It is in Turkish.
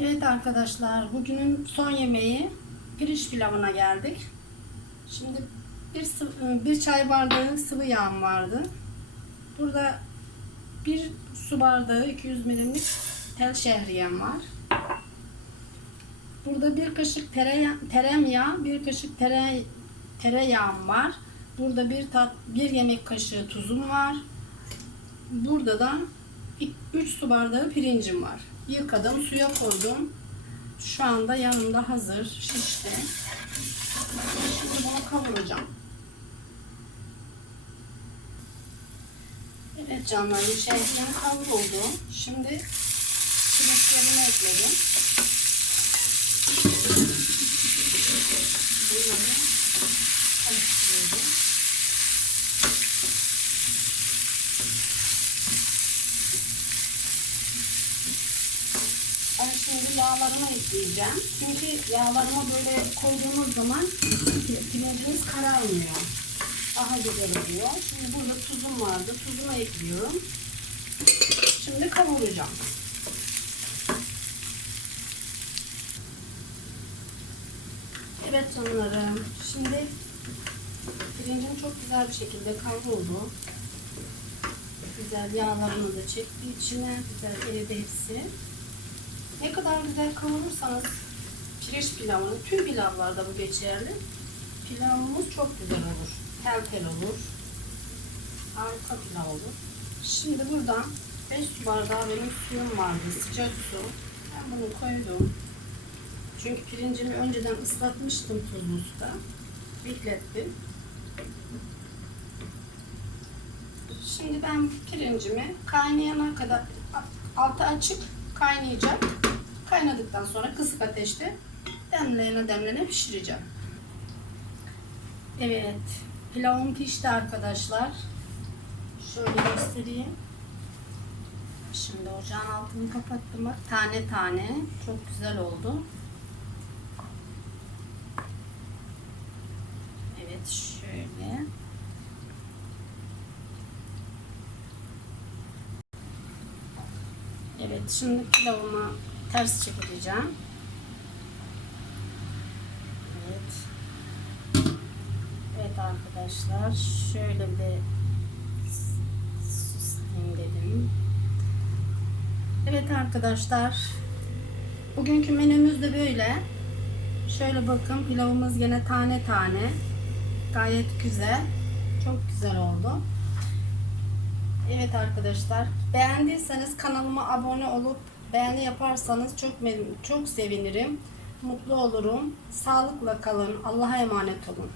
Evet arkadaşlar, bugünün son yemeği pirinç pilavına geldik. Şimdi bir, bir çay bardağı sıvı yağım vardı. Burada bir su bardağı 200 milimlik tel şehriyem var. Burada bir kaşık tereyağı, tereyağı, bir kaşık tere, tereyağım var. Burada bir tat, bir yemek kaşığı tuzum var. Burada da 3 su bardağı pirincim var. Yıkadım, suya koydum. Şu anda yanımda hazır, şişti. Şimdi bunu kavuracağım. Evet canlarım, şehriyem kavruldu. Şimdi pirinçlerimi ekledim. Bunları karıştırıyorum. Ben şimdi yağlarımı ekleyeceğim. Çünkü yağlarımı böyle koyduğumuz zaman pirincimiz kararmıyor. Daha güzel oluyor. Şimdi burada tuzum vardı. Tuzumu ekliyorum. Şimdi kavuracağım. Evet canlarım. Şimdi pirincim çok güzel bir şekilde kavruldu. Güzel yağlarını da çekti içine. Güzel eridi hepsi. Ne kadar güzel kavurursanız pirinç pilavını, tüm pilavlarda bu geçerli. Pilavımız çok güzel olur. Tel tel olur. Harika pilav olur. Şimdi buradan 5 su bardağı benim suyum vardı. Sıcak su. Ben bunu koydum. Çünkü pirincimi önceden ıslatmıştım tuzlu suda. Beklettim. Şimdi ben pirincimi kaynayana kadar altı açık kaynayacak. Kaynadıktan sonra kısık ateşte demlene demlene pişireceğim. Evet. Pilavım pişti arkadaşlar. Şöyle göstereyim. Şimdi ocağın altını kapattım bak. Tane tane. Çok güzel oldu. Evet şöyle. Evet şimdi pilavımı ters çevireceğim. Evet. Evet arkadaşlar şöyle bir süsleyeyim dedim. Evet arkadaşlar bugünkü menümüz de böyle. Şöyle bakın pilavımız gene tane tane. Gayet güzel. Çok güzel oldu. Evet arkadaşlar beğendiyseniz kanalıma abone olup beğeni yaparsanız çok çok sevinirim. Mutlu olurum. Sağlıkla kalın. Allah'a emanet olun.